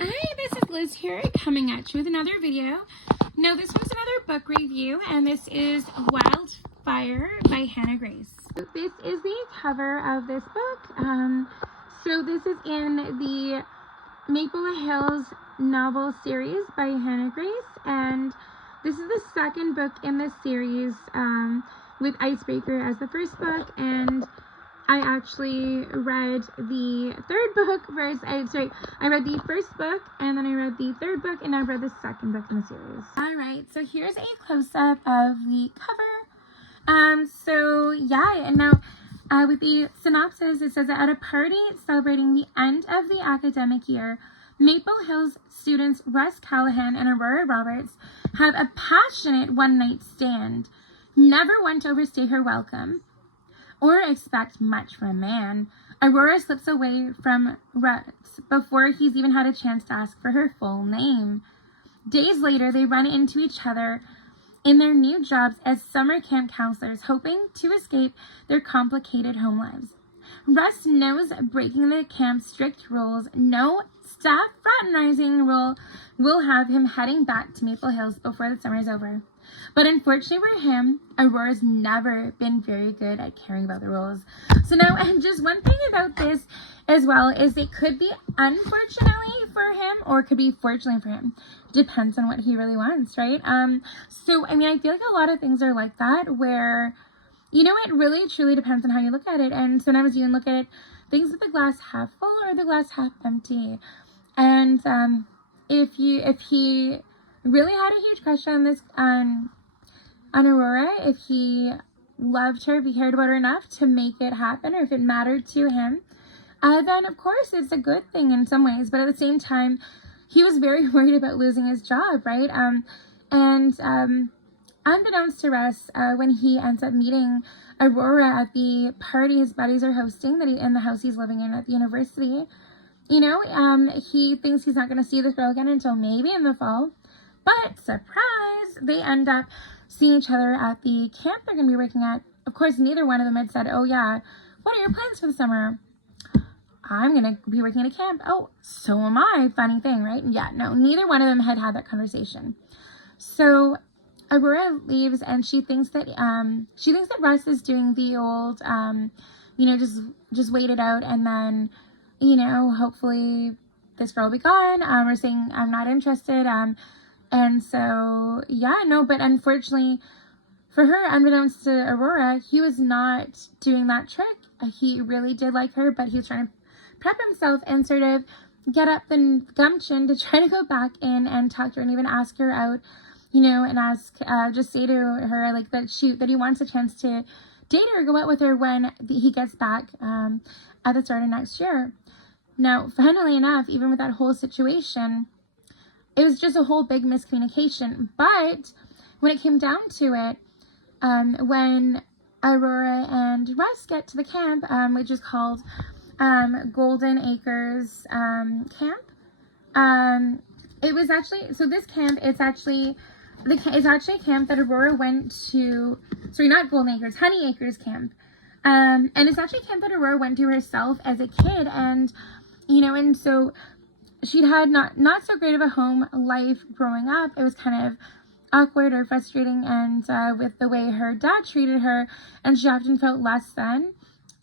Hi, this is Liz here, coming at you with another video. Now, this one's another book review, and this is Wildfire by Hannah Grace. This is the cover of this book. So this is in the Maple Hills novel series by Hannah Grace, and this is the second book in this series, with Icebreaker as the first book, and I actually read the third book first. I read the first book, and then I read the third book, and I've read the second book in the series. Alright, so here's a close-up of the cover. So yeah, and now with the synopsis, it says that at a party celebrating the end of the academic year, Maple Hills students Russ Callahan and Aurora Roberts have a passionate one-night stand. Never want to overstay her welcome or expect much from a man. Aurora slips away from Russ before he's even had a chance to ask for her full name. Days later, they run into each other in their new jobs as summer camp counselors, hoping to escape their complicated home lives. Russ knows breaking the camp's strict rules, no staff fraternizing rule, will have him heading back to Maple Hills before the summer is over. But unfortunately for him, Aurora's never been very good at caring about the rules. So now, and just one thing about this as well is it could be unfortunately for him or could be fortunately for him. Depends on what he really wants, right? So, I mean, I feel like a lot of things are like that where, you know, it really truly depends on how you look at it. And sometimes you can look at it, things with the glass half full or the glass half empty. And if he really had a huge crush on this, on Aurora, if he loved her, if he cared about her enough to make it happen, or if it mattered to him, then of course it's a good thing in some ways. But at the same time, he was very worried about losing his job, right? Unbeknownst to Russ, when he ends up meeting Aurora at the party his buddies are hosting in the house he's living in at the university, you know, he thinks he's not going to see this girl again until maybe in the fall. But surprise, they end up seeing each other at the camp they're going to be working at. Of course, neither one of them had said, oh yeah, what are your plans for the summer? I'm going to be working at a camp. Oh, so am I. Funny thing, right? Yeah, no, neither one of them had that conversation. So Aurora leaves, and she thinks that Russ is doing the old, you know, just wait it out, and then, you know, hopefully this girl will be gone, or saying I'm not interested, and so, yeah, no, but unfortunately for her, unbeknownst to Aurora, he was not doing that trick. He really did like her, but he was trying to prep himself and sort of get up the gumption to try to go back in and talk to her and even ask her out, you know, and just say to her, like, that he wants a chance to date her or go out with her when he gets back at the start of next year. Now, funnily enough, even with that whole situation, it was just a whole big miscommunication. But when it came down to it, when Aurora and Russ get to the camp, which is called Golden Acres Camp, it was actually, so this camp, it's actually a camp that Aurora went to, sorry, not Golden Acres, Honey Acres Camp. And it's actually a camp that Aurora went to herself as a kid, and, you know, and so she'd had not so great of a home life growing up. It was kind of awkward or frustrating, and with the way her dad treated her, and she often felt less than,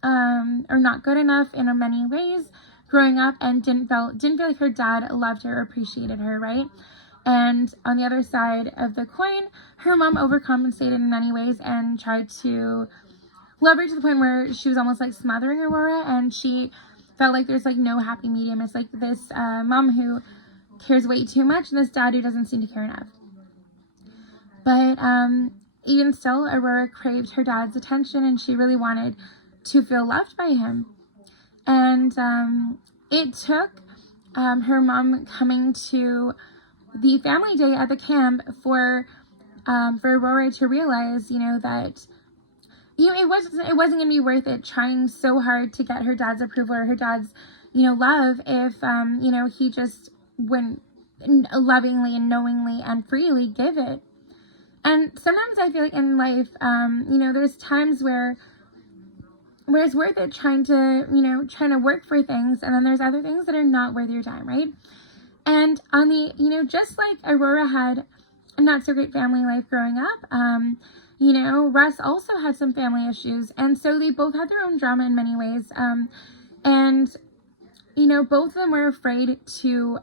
or not good enough in many ways growing up, and didn't feel like her dad loved her or appreciated her, right? And on the other side of the coin, her mom overcompensated in many ways and tried to love her to the point where she was almost like smothering Aurora, and she felt like there's like no happy medium. It's like this mom who cares way too much and this dad who doesn't seem to care enough. But even still, Aurora craved her dad's attention, and she really wanted to feel loved by him. And it took her mom coming to the family day at the camp for Aurora to realize, you know, that, you know, it wasn't going to be worth it trying so hard to get her dad's approval or her dad's, you know, love if, you know, he just wouldn't lovingly and knowingly and freely give it. And sometimes I feel like in life, you know, there's times where it's worth it trying to work for things, and then there's other things that are not worth your time, right? And on the, just like Aurora had a not so great family life growing up, Russ also had some family issues. And so they both had their own drama in many ways. And both of them were afraid to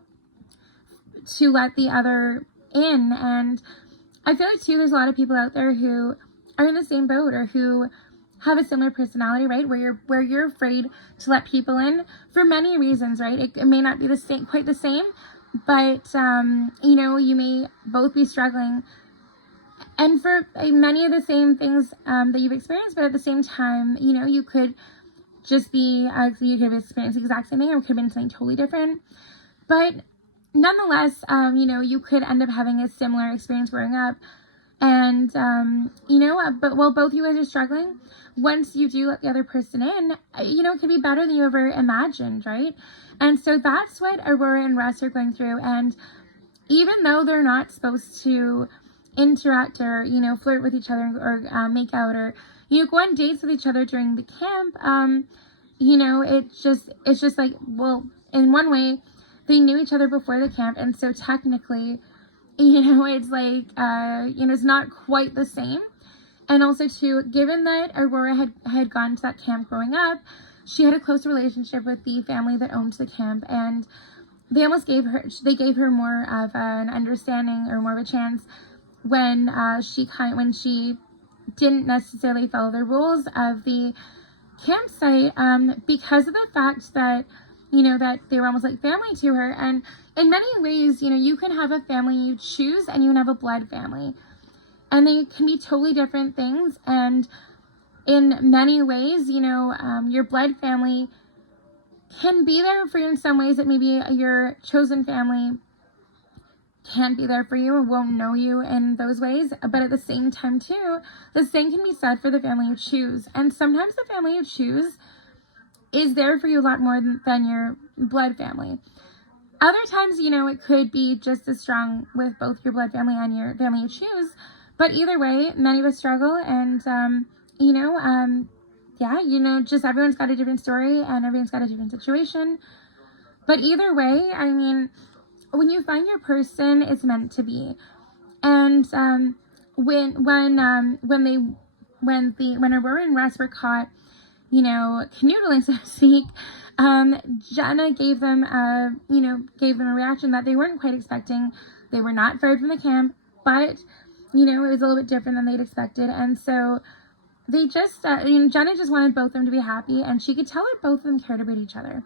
let the other in. And I feel like too, there's a lot of people out there who are in the same boat or who have a similar personality, right? Where you're afraid to let people in for many reasons, right? It may not be quite the same, but you may both be struggling, and for many of the same things that you've experienced, but at the same time, you could just be you could have experienced the exact same thing, or it could have been something totally different, but nonetheless, you could end up having a similar experience growing up. And, but while both you guys are struggling, once you do let the other person in, it could be better than you ever imagined, right? And so that's what Aurora and Russ are going through. And even though they're not supposed to interact or, flirt with each other or make out or, go on dates with each other during the camp, it's just like, well, in one way, they knew each other before the camp. And so technically, it's like, it's not quite the same. And also too, given that Aurora had gone to that camp growing up, she had a close relationship with the family that owned the camp, and they gave her more of an understanding or more of a chance when she didn't necessarily follow the rules of the campsite, because of the fact that that they were almost like family to her. And in many ways, you can have a family you choose and you can have a blood family. And they can be totally different things. And in many ways, your blood family can be there for you in some ways that maybe your chosen family can't be there for you or won't know you in those ways. But at the same time, too, the same can be said for the family you choose. And sometimes the family you choose is there for you a lot more than your blood family. Other times, it could be just as strong with both your blood family and your family you choose. But either way, many of us struggle, and, just everyone's got a different story and everyone's got a different situation. But either way, when you find your person, it's meant to be. And when Aurora and Russ were caught, canoodling, so to speak, Jenna gave them a reaction that they weren't quite expecting. They were not fired from the camp, but, it was a little bit different than they'd expected. And so they just, Jenna just wanted both of them to be happy, and she could tell that both of them cared about each other.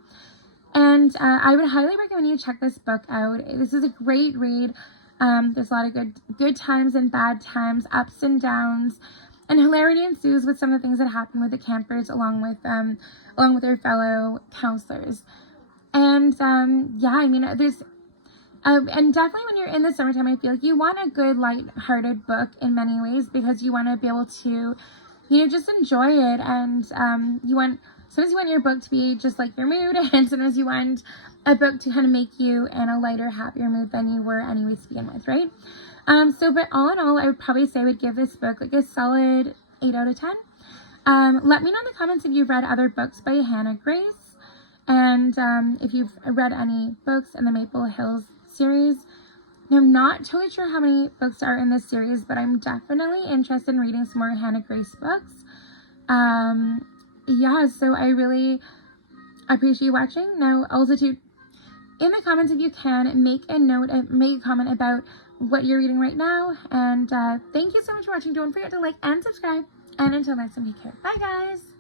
And I would highly recommend you check this book out. This is a great read. There's a lot of good times and bad times, ups and downs. And hilarity ensues with some of the things that happen with the campers, along with their fellow counselors. And there's and definitely when you're in the summertime, I feel like you want a good, light-hearted book in many ways, because you want to be able to, just enjoy it. And sometimes you want your book to be just like your mood, and sometimes you want a book to kind of make you in a lighter, happier mood than you were anyways to begin with, right? But all in all, I would probably say I would give this book a solid 8 out of 10. Let me know in the comments if you've read other books by Hannah Grace, and if you've read any books in the Maple Hills series. Now, I'm not totally sure how many books are in this series, but I'm definitely interested in reading some more Hannah Grace books. So I really appreciate you watching. Now, also in the comments, if you can, make a comment about what you're reading right now. And thank you so much for watching. Don't forget to like and subscribe. And until next time, take care. Bye, guys.